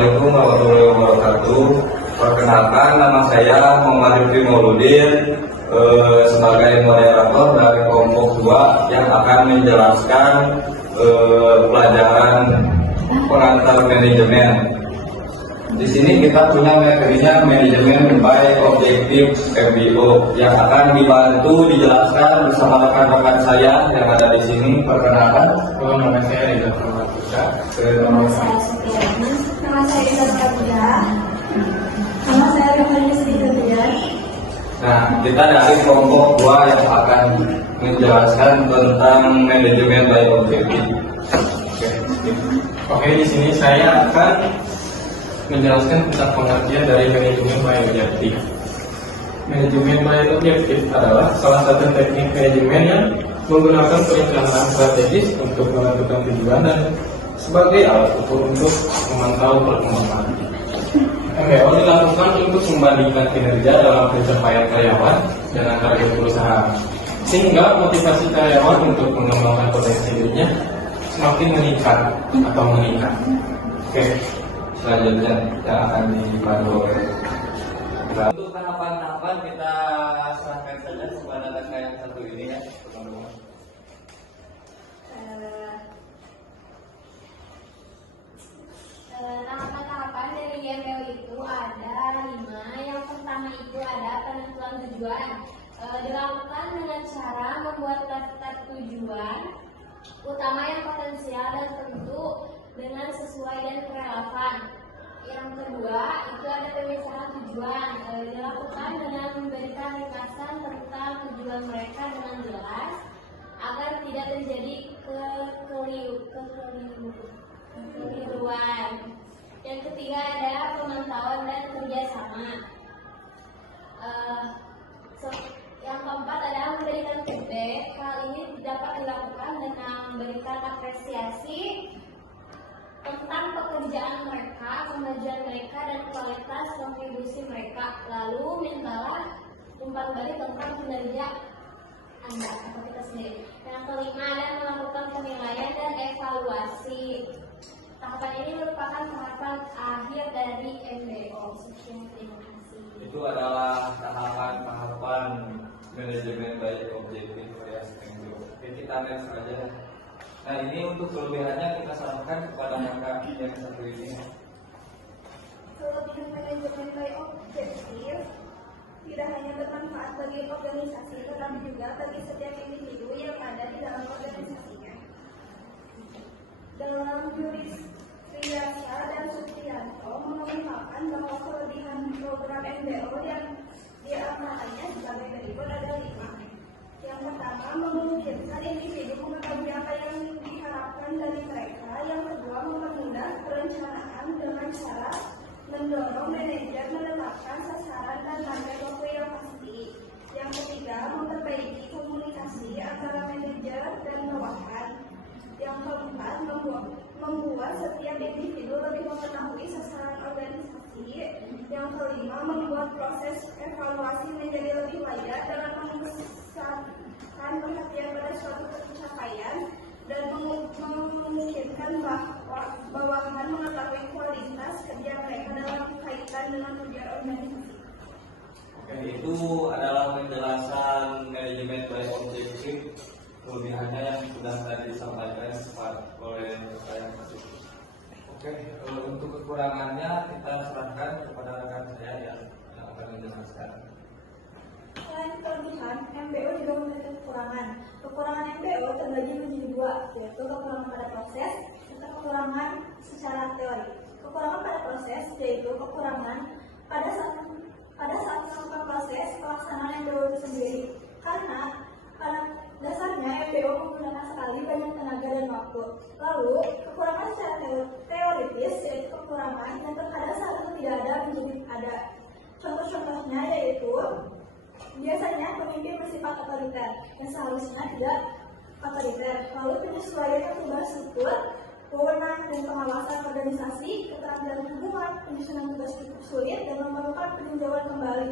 Assalamualaikum warahmatullahi wabarakatuh. Perkenalkan, nama saya Muhammad Rifki Mauludin sebagai moderator dari kelompok 2 yang akan menjelaskan pelajaran pengantar manajemen. Di sini kita punya materinya manajemen by objektif MBO yang akan dibantu dijelaskan bersama rekan-rekan saya yang ada di sini. Perkenalkan, Nama saya Reza Farmatusha. Nama saya Supriyatna. Nama saya Reza Farmatusha. Nama saya Rifani Sriwedian. Nah, kita dari kelompok 2 yang akan menjelaskan tentang manajemen by objektif. Oke, di sini saya akan menjelaskan tentang pengertian dari manajemen by objektif. Manajemen by objektif adalah salah satu teknik manajemen yang menggunakan perencanaan strategis untuk menentukan tujuan dan sebagai alat ukur untuk memantau perkembangan. MBO dilakukan untuk membandingkan kinerja dalam pencapaian karyawan dengan target perusahaan, sehingga motivasi karyawan untuk mengembangkan potensi dirinya semakin meningkat atau meningkat. Oke, Selanjutnya yang akan dibantu oleh untuk tahapan-tahapan kita serahkan saja kepada rekan yang satu ini ya, teman-teman. Tahapan-tahapan dari MBO itu ada 5. Yang pertama itu ada penentuan tujuan. Dilakukan dengan cara membuat daftar tujuan utama yang potensial dan tentu dengan sesuai dan relevan. Yang kedua itu ada pemisahan tujuan. Dilakukan dengan memberikan ringkasan tentang tujuan mereka dengan jelas agar tidak terjadi kekeliruan. Yang ketiga ada pemantauan dan kerjasama. Yang keempat adalah memberikan feedback. Hal ini dapat dilakukan dengan memberikan apresiasi tentang pekerjaan mereka, kemajuan mereka, dan kualitas kontribusi mereka. Lalu mintalah umpan balik tentang kinerja Anda atau kita sendiri. Yang kelima adalah melakukan penilaian dan evaluasi. Tahapan ini merupakan tahapan akhir dari MBO. Sekian, terima kasih. Itu adalah tahapan-tahapan manajemen by objektif alias MBO. Oke, kita next saja. Nah, ini untuk kelebihannya kita sampaikan kepada kakak yang satu ini. Kelebihan manajemen by objektif tidak hanya bermanfaat bagi organisasi, tetapi juga bagi setiap individu yang ada di dalam organisasinya. Dalam Yudhistira dan Supriyanto mengungkapkan bahwa kelebihan program MBO yang diamalkannya sebagai berikut ada 5. Yang pertama, memungkinkan individu mengetahui apa yang diharapkan dari mereka. Yang kedua, mempermudah perencanaan dengan cara mendorong manajer menetapkan sasaran dan target waktu yang pasti. Yang ketiga, memperbaiki komunikasi antara manajer dan bawahan. Yang keempat, membuat setiap individu lebih mengetahui sasaran organisasi. Yang kelima, membuat proses evaluasi menjadi lebih wajar dengan memusatkan perhatian pada suatu pencapaian dan memungkinkan bahwa bawahan mengetahui kualitas kerja mereka dalam kaitan dengan tujuan organisasi. Oke, itu adalah penjelasan manajemen by objektif. Kelebihannya yang sudah tadi disampaikan oleh saya. Oke, untuk kekurangannya kita serahkan kepada rekan saya yang akan menjelaskan. Selain kelebihan, MBO juga memiliki kekurangan. Kekurangan MBO terbagi menjadi 2, yaitu kekurangan pada proses serta kekurangan secara teori. Kekurangan pada proses yaitu kekurangan pada saat melakukan proses pelaksanaan MBO itu sendiri. Karena pada dasarnya MBO menggunakan sekali banyak tenaga dan waktu. Lalu, kekurangan secara teoritis yaitu kekurangan yang terkadang saat itu tidak ada menjadi ada. Contoh-contohnya yaitu biasanya pemimpin bersifat otoriter yang seharusnya tidak otoriter. Lalu penyesuaian perubahan struktur, wewenang dan pengawasan organisasi, keterampilan hubungan, penyusunan tugas cukup sulit dan memerlukan peninjauan kembali.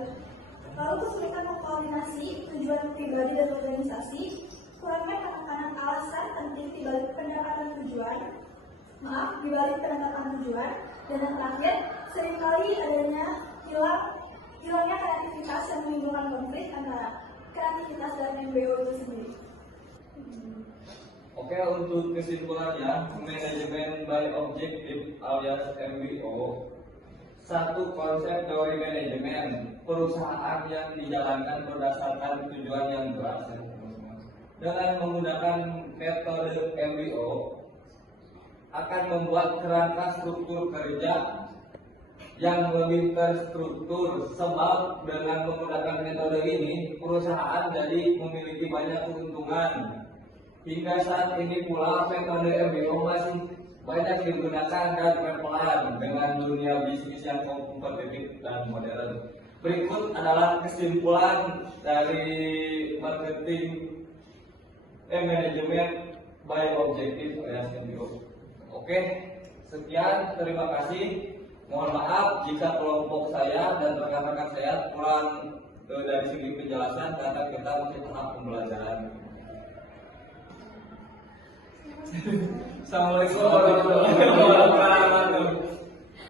Lalu kesulitan mengkoordinasi tujuan pribadi dan organisasi, kurangnya penekanan alasan penting dibalik pendekatan tujuan, Maaf, dibalik penetapan tujuan. Dan yang terakhir, seringkali adanya hilangnya kreativitas yang menimbulkan konflik antara kreativitas dan MBO itu sendiri. Oke, untuk kesimpulannya, manajemen by objective alias MBO satu konsep teori manajemen perusahaan yang dijalankan berdasarkan tujuan yang jelas. Dengan menggunakan metode MBO akan membuat kerangka struktur kerja yang lebih terstruktur, sebab dengan menggunakan metode ini perusahaan jadi memiliki banyak keuntungan. Hingga saat ini pula metode MBO masih banyak digunakan dan berperan dengan dunia bisnis yang kompetitif dan modern. Berikut adalah kesimpulan dari marketing manajemen by objective alias MBO. Oke, sekian, terima kasih. Mohon maaf jika kelompok saya dan rekan-rekan saya kurang dari segi penjelasan karena kita masih tahap pembelajaran. Assalamualaikum warahmatullahi wabarakatuh.